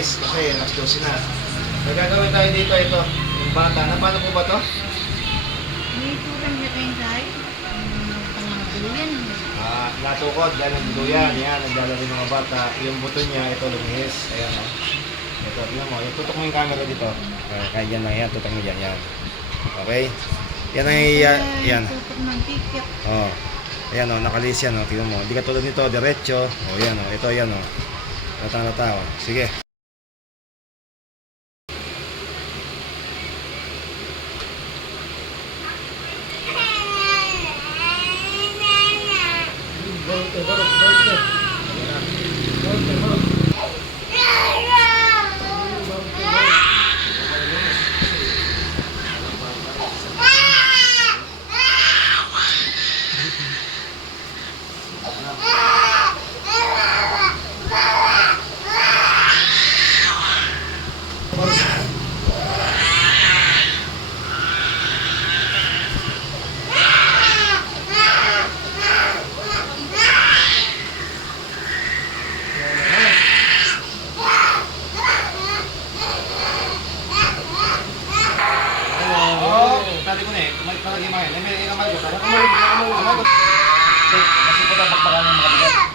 Kasi alas 12 na. Magagawin tayo dito ito. Yung bata. Na paano po ba to? May tulang niya kayo tayo. Pangaguyan. Natukod. Dahil ang duyan. Yan. Naglalaro ng mga bata. Yung buto niya, ito lumihis. Ayan o. Ito, tingnan mo. Yung tutok mo yung camera dito. Kaya yan lang yan. Tutok mo dyan. Yan. Okay? Yan ay, yan. Tutok ng ticket. Oh. Ayan o, nakalis yan o. Tingnan mo. Hindi ka tulad nito, diretso. O, yan o. Ito, yan o. Lata-lata o. Sige. Tadi ko na eh, kumalit pa lagi mayan. May ilang malit ko. Kasi po ito, bakbakan ng mga bigat.